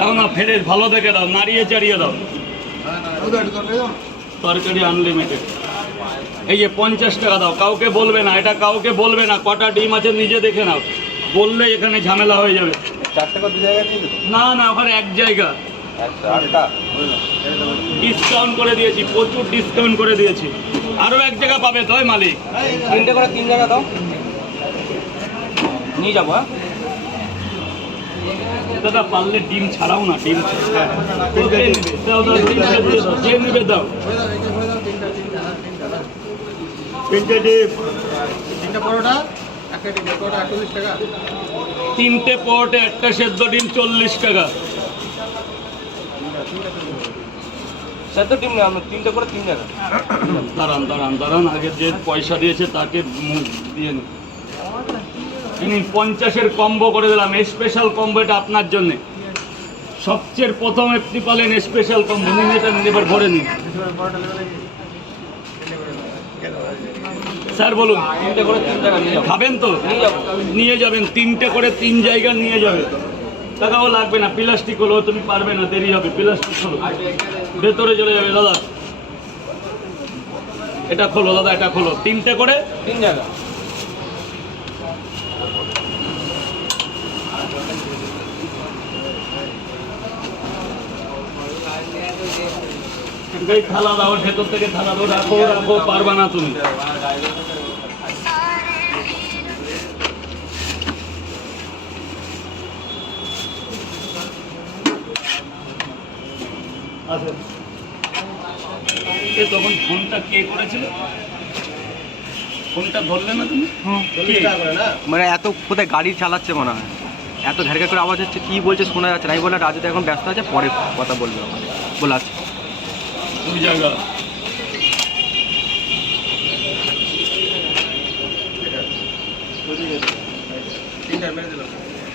দাও না, ফ্রেশ ভালো দেখে দাও, নাড়িয়ে চাড়িয়ে দাও। তরকারি আনলিমিটেড। এই যে 50 টাকা দাও, কাউকে বলবে না, এটা কাউকে বলবে না। কটা ডিম আছে নিজে দেখে নাও, বললে এখানে ঝামেলা হয়ে যাবে। 4 টাকা 2 জায়গায় দিয়ে দেবো? না না, ওখানে এক জায়গা। আচ্ছা, 8টা ডিসকাউন্ট করে দিয়েছি, প্রচুর ডিসকাউন্ট করে দিয়েছি। আরও এক জায়গা পাবে তো মালিক। 3টে করে 3 জায়গা দাও, নিয়ে যাবো। হ্যাঁ দাদা পারলে ডিম ছাড়াও না, ডিম দাও দাও, যে নেবে দাও। 3টে ডিম, 3টা পরোটা, একটা ডিম, পরোটা 40 টাকা। 3টে পরোটা, একটা সেদ্ধ ডিম 40 টাকা। সেদ্ধ ডিম না, আমরা 3টে করে 3 জায়গা। দাঁড়ান দাঁড়ান দাঁড়ান, আগে যে পয়সা দিয়েছে তাকে দিয়ে নিন। 50-এর কম্বো করে দিলাম, স্পেশাল কম্বো, এটা আপনার জন্যে। সবচেয়ে প্রথম আপনি পালেন স্পেশাল কম্বো, নিন এটা, নিন এবার ভরে নিন। স্যার বলুন। 3টে করে 3 জায়গা নিয়ে যাবো। খাবেন তো? নিয়ে যাবো। নিয়ে যাবেন, 3টে করে 3 জায়গা নিয়ে যাবে। টাকাও লাগবে না, প্লাস্টিক হলো, তুমি পারবে না, দেরি হবে, প্লাস্টিক হলো, ভেতরে চলে যাবে। দাদা এটা খোলো, দাদা এটা খোলো, 3টে করে 3 জায়গা। এই থালা দাও, ভেতর থেকে থালা দাও, রাখো রাখো, পারবা না তুমি। আচ্ছা, তখন ফোনটা কে করেছিল? ফোনটা ধরলে না তুমি? মানে এত কোথায় গাড়ি চালাচ্ছে মনে হয়, এত ঝাড়কা করে আওয়াজ হচ্ছে, কি বলছে শোনা যাচ্ছে না। আমি বললাম রাজু তো এখন ব্যস্ত আছে, পরে কথা বলবে আমাকে বলে আছে। 2 জায়গা।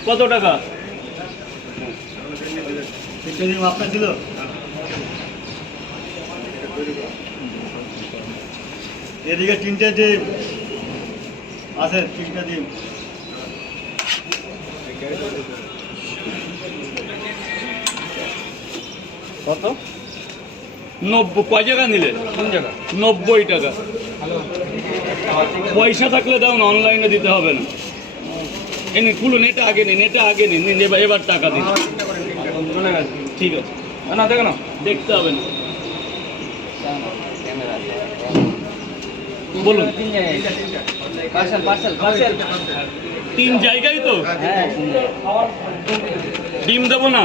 কত টাকা? 3টে ডিম আপনার ছিল? এদিকে 3টে ডিম আছে, 3টে ডিম। কত? 90। কয় জায়গা নিলে? 3 জায়গা। 90 টাকা। পয়সা থাকলে দাও না, অনলাইনে দিতে হবে না। এনে খুলুন, এটা আগে নিন, এটা আগে নিন, নিন এবার টাকা দিন। চলে গেছে। ঠিক আছে, না দেখো না, দেখতে হবে না। বলুন। 3 জায়গায়। পার্সেল পার্সেল পার্সেল 3 জায়গায় তো? হ্যাঁ, ডিম দেবো না?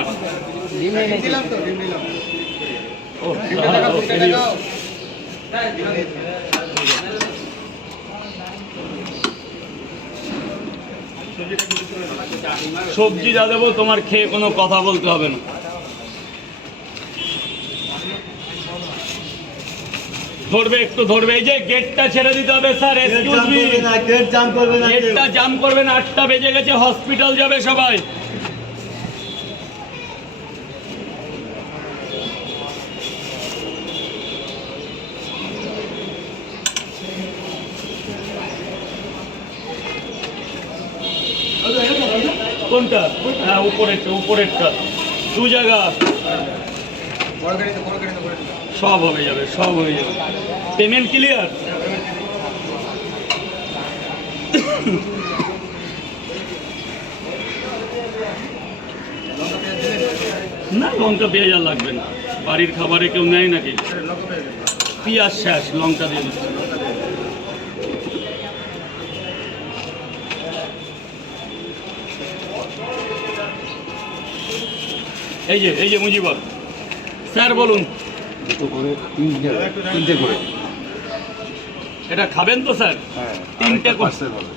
ডিম নিয়ে নিয়েছি। দিলাম তো, ডিম দিলাম। ও, 3টে টাকা, 3টে টাকা। সবজি যা দেবো তোমার খেয়ে কোনো কথা বলতে হবে না। ধরবে, একটু ধরবে। এই যে গেটটা ছেড়ে দিতে হবে স্যার, এক্সকিউজ মি। গেট জাম করবে না, গেটটা জাম করবেন, 8টা বেজে গেছে, হসপিটাল যাবে সবাই। কোনটা? হ্যাঁ, উপরেরটা 2 জায়গা। বড় গাড়িতে, বড় গাড়িতে করে দিলাম। সব হয়ে যাবে, সব হয়ে যাবে। Payment clear? না, লঙ্কা পেঁয়াজ আর লাগবে না, বাড়ির খাবারে কেউ নেয় নাকি? পেঁয়াজ শেষ, লঙ্কা দিয়ে দিচ্ছি। এই যে মুজিবর স্যার বলুন। 2 করে 3 জায়গা, 3টে করে। এটা খাবেন তো স্যার? হ্যাঁ, 3টে করে। পার্সেল হবে।